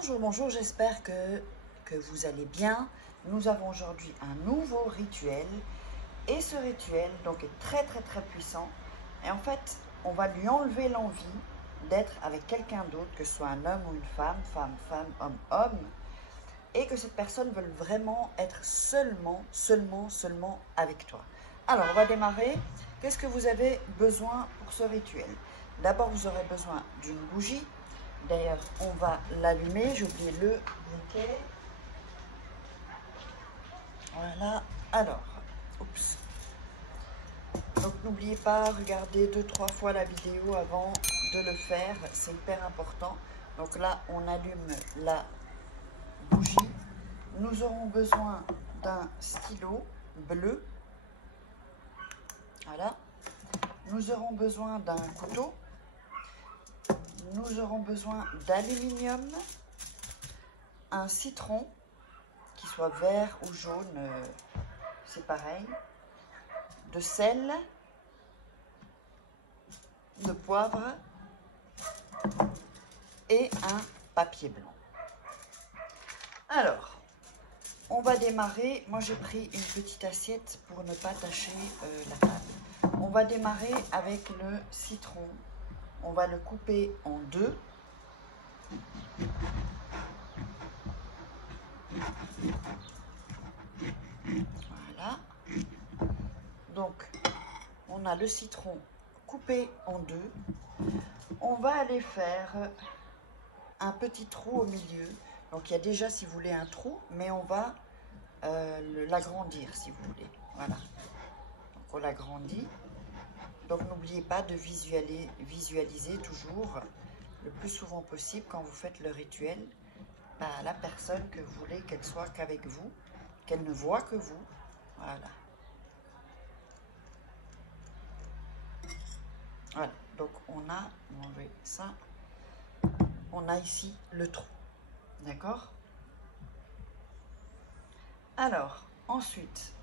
Bonjour, bonjour, j'espère que vous allez bien. Nous avons aujourd'hui un nouveau rituel et ce rituel donc est très très très puissant et en fait on va lui enlever l'envie d'être avec quelqu'un d'autre, que ce soit un homme ou une femme, femme, femme, homme, homme, et que cette personne veuille vraiment être seulement avec toi. Alors on va démarrer. Qu'est-ce que vous avez besoin pour ce rituel? D'abord vous aurez besoin d'une bougie. D'ailleurs, on va l'allumer. J'ai oublié le briquet. Voilà. Alors, oups. Donc, n'oubliez pas, regardez 2-3 fois la vidéo avant de le faire. C'est hyper important. Donc là, on allume la bougie. Nous aurons besoin d'un stylo bleu. Voilà. Nous aurons besoin d'un couteau. Nous aurons besoin d'aluminium, un citron, qu'il soit vert ou jaune, c'est pareil, de sel, de poivre et un papier blanc. Alors, on va démarrer. Moi, j'ai pris une petite assiette pour ne pas tacher la table. On va démarrer avec le citron. On va le couper en deux. Voilà. Donc, on a le citron coupé en deux. On va aller faire un petit trou au milieu. Donc, il y a déjà, si vous voulez, un trou, mais on va l'agrandir, si vous voulez. Voilà. Donc, on l'agrandit. Donc, n'oubliez pas de visualiser toujours le plus souvent possible quand vous faites le rituel la personne que vous voulez qu'elle soit qu'avec vous, qu'elle ne voit que vous. Voilà. Voilà. Donc, on a enlevé ça. On a ici le trou. D'accord? Alors, ensuite,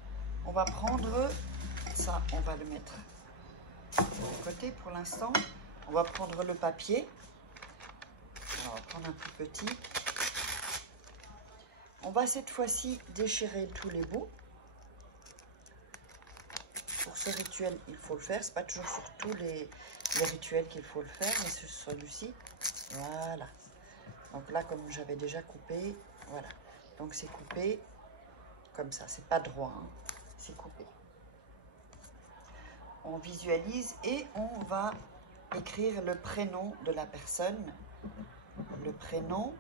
on va prendre ça, on va le mettre de côté pour l'instant. On va prendre le papier. Alors, on va prendre un plus petit. On va cette fois-ci déchirer tous les bouts. Pour ce rituel, il faut le faire. Ce n'est pas toujours sur tous les rituels qu'il faut le faire, mais sur celui-ci. Voilà. Donc là, comme j'avais déjà coupé, voilà. Donc c'est coupé comme ça. C'est pas droit, hein. C'est coupé. On visualise et on va écrire le prénom de la personne, le prénom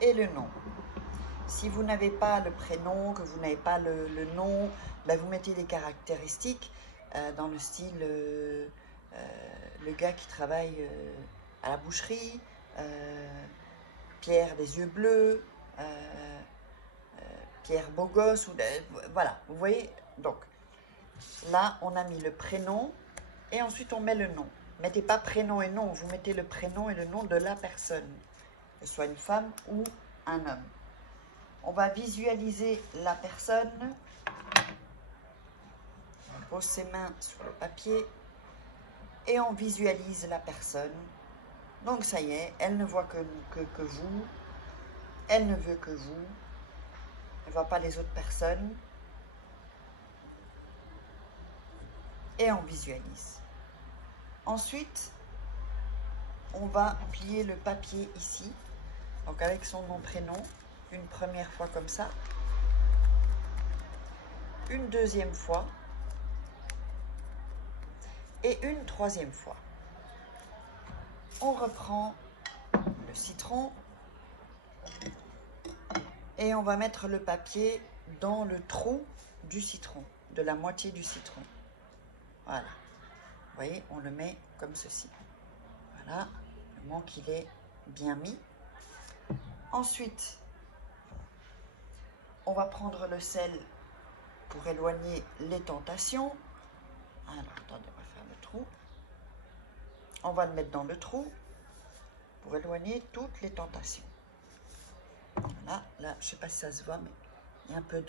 et le nom. Si vous n'avez pas le prénom, que vous n'avez pas le nom, ben vous mettez des caractéristiques dans le style le gars qui travaille à la boucherie, Pierre des yeux bleus, Pierre beau gosse, voilà, vous voyez. Donc là, on a mis le prénom et ensuite on met le nom. Mettez pas prénom et nom, vous mettez le prénom et le nom de la personne, que ce soit une femme ou un homme. On va visualiser la personne. On pose ses mains sur le papier et on visualise la personne. Donc ça y est, elle ne voit que vous. Elle ne veut que vous. Elle ne voit pas les autres personnes. Et on visualise. Ensuite, on va plier le papier ici. Donc avec son nom, prénom. Une première fois comme ça. Une deuxième fois. Et une troisième fois. On reprend le citron. Et on va mettre le papier dans le trou du citron, de la moitié du citron. Voilà. Vous voyez, on le met comme ceci. Voilà, le moment qu'il est bien mis. Ensuite, on va prendre le sel pour éloigner les tentations. Alors, attendez, on va faire le trou. On va le mettre dans le trou pour éloigner toutes les tentations. Voilà, là, je ne sais pas si ça se voit, mais il y a un peu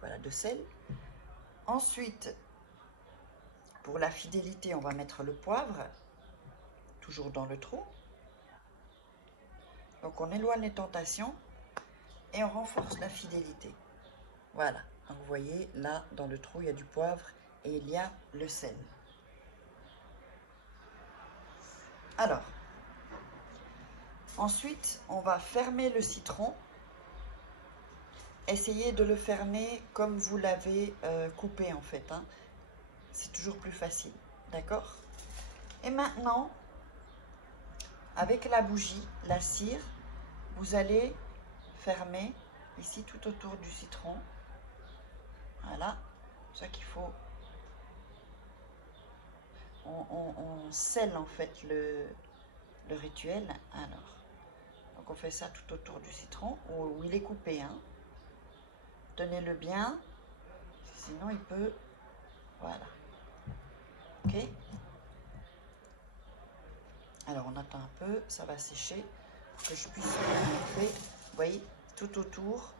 voilà, de sel. Ensuite, pour la fidélité, on va mettre le poivre, toujours dans le trou. Donc on éloigne les tentations et on renforce la fidélité. Voilà. Donc vous voyez, là, dans le trou, il y a du poivre et il y a le sel. Alors, ensuite, on va fermer le citron. Essayez de le fermer comme vous l'avez coupé en fait. Hein. C'est toujours plus facile. D'accord? Et maintenant, avec la bougie, la cire, vous allez fermer ici tout autour du citron. Voilà. C'est ça qu'il faut. On scelle en fait le rituel. Alors, donc on fait ça tout autour du citron où il est coupé. Hein. Tenez-le bien, sinon il peut. Voilà. Ok. Alors on attend un peu, ça va sécher pour que je puisse couper. Vous voyez, tout autour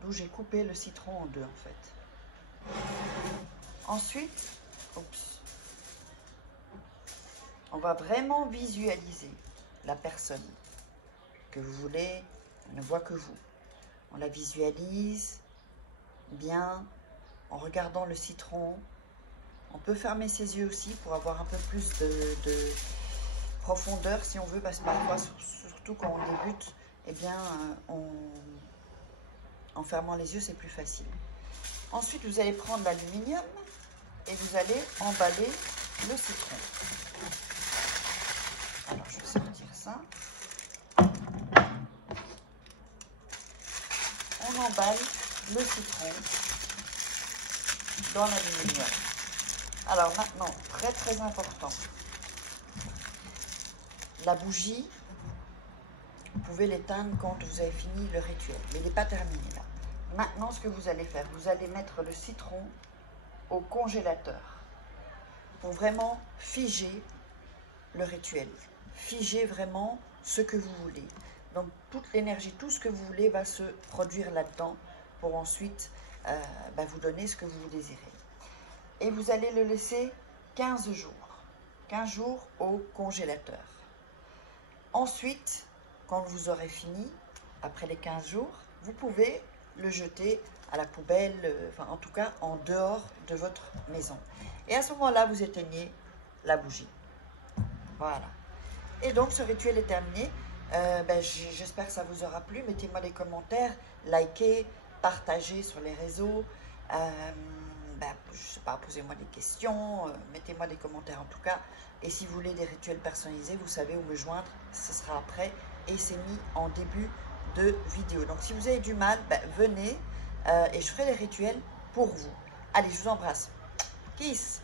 d'où j'ai coupé le citron en deux en fait. Ensuite, oups. On va vraiment visualiser la personne que vous voulez, elle ne voit que vous. On la visualise bien en regardant le citron. On peut fermer ses yeux aussi pour avoir un peu plus de profondeur si on veut, parce que parfois, surtout quand on débute, eh bien, en fermant les yeux, c'est plus facile. Ensuite, vous allez prendre l'aluminium et vous allez emballer le citron. Alors, je vais sortir ça. On emballe le citron dans l'aluminium. Alors maintenant, très très important, la bougie, vous pouvez l'éteindre quand vous avez fini le rituel, mais il n'est pas terminé là. Maintenant, ce que vous allez faire, vous allez mettre le citron au congélateur pour vraiment figer le rituel. Figer vraiment ce que vous voulez. Donc toute l'énergie, tout ce que vous voulez va se produire là-dedans pour ensuite vous donner ce que vous désirez. Et vous allez le laisser 15 jours. 15 jours au congélateur. Ensuite, quand vous aurez fini, après les 15 jours, vous pouvez le jeter à la poubelle, enfin en tout cas en dehors de votre maison. Et à ce moment-là, vous éteignez la bougie. Voilà. Et donc ce rituel est terminé. J'espère que ça vous aura plu. Mettez-moi des commentaires, likez, partagez sur les réseaux. Je sais pas, posez-moi des questions, mettez-moi des commentaires en tout cas. Et si vous voulez des rituels personnalisés, vous savez où me joindre, ce sera après. Et c'est mis en début de vidéo. Donc si vous avez du mal, venez et je ferai des rituels pour vous. Allez, je vous embrasse. Kiss!